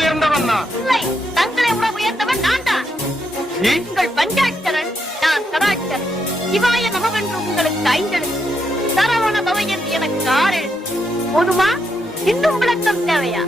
உயர்ந்தவன் நான். இல்லை, தங்களை விட உயர்ந்தவன் நான் தான். உங்கள் பஞ்சாட்சரன், நான் சடாட்சரன். சிவாய நமவென்று உங்களுக்கு 5 எழுத்து, சரவண பவ என்று எனக்கு 6 எழுத்து. போதுமா? இன்னும் விளக்கம் தேவையா?